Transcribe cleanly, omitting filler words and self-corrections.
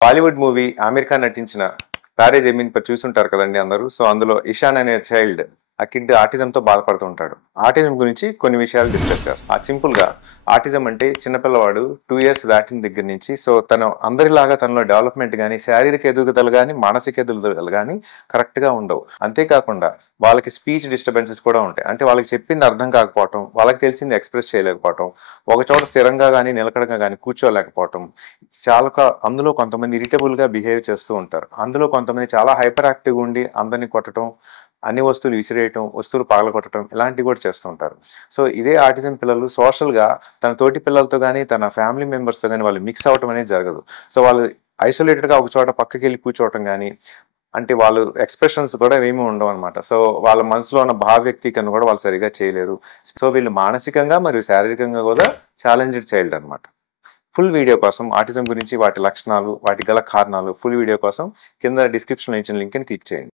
Bollywood movie 'Aamir Khan' నటించిన 'Taare Zameen per' చూసుంటారు కదండీ అందరూ. సో, అందులో ఇషాన్ అనే చైల్డ్ ఆ కిడ్ ఆటిజంతో బాధపడుతూ ఉంటాడు. ఆటిజం గురించి కొన్ని విషయాలు డిస్కస్ చేస్తాం. సింపుల్‌గా ఆటిజం అంటే చిన్న పిల్లవాడు 2 ఇయర్స్ దాటిన దగ్గర నుంచి సో, తను అందరిలాగా తనలో డెవలప్‌మెంట్ గాని, శారీరక ఎదుగుదల గాని, మానసిక ఎదుగుదల గాని కరెక్ట్‌గా ఉండవు. అంతేకాకుండా వాళ్ళకి స్పీచ్ డిస్టర్బెన్సెస్ కూడా ఉంటాయి. అంటే వాళ్ళకి చెప్పింది అర్థం కాకపోవటం, వాళ్ళకి తెలిసింది ఎక్స్‌ప్రెస్ చేయలేకపోవటం, ఒక చోట స్థిరంగా గాని, నిలకడగా గాని కూర్చోలేకపోవటం, అందులో కొంతమంది ఇరిటబుల్‌గా బిహేవ్ చేస్తూ ఉంటారు. అందులో కొంతమంది చాలా హైపర్ యాక్టివ్‌గా ఉండి అందరిని కొట్టటం, అన్ని వస్తువులు విసిరేయటం, వస్తువులు పగలగొట్టడం ఇలాంటివి కూడా చేస్తూ ఉంటారు. సో, ఇదే ఆటిజం పిల్లలు సోషల్‌గా తన తోటి పిల్లలతో గాని, తన ఫ్యామిలీ మెంబర్స్‌తో గాని వాళ్ళు మిక్స్ అవ్వటం అనేది జరగదు. సో, వాళ్ళు ఐసోలేటెడ్‌గా ఒక చోట పక్కకెళ్ళి కూర్చోవటం గాని, అంటే వాళ్ళు ఎక్స్‌ప్రెషన్స్ కూడా ఏమి ఉండవనమాట. సో, వాళ్ళ మనసులో ఉన్న భావ వ్యక్తీకరణ కూడా వాళ్ళు సరిగ్గా చేయలేరు. సో, వీళ్ళు మానసికంగా మరియు శారీరకంగా కూడా ఛాలెంజ్డ్ చైల్డ్ అనమాట. ఫుల్ వీడియో కోసం ఆటిజం గురించి వాటి లక్షణాలు, వాటికి గల కారణాలు ఫుల్ వీడియో కోసం కింద డిస్క్రిప్షన్‌లో ఇచ్చిన లింక్‌ని క్లిక్ చేయండి.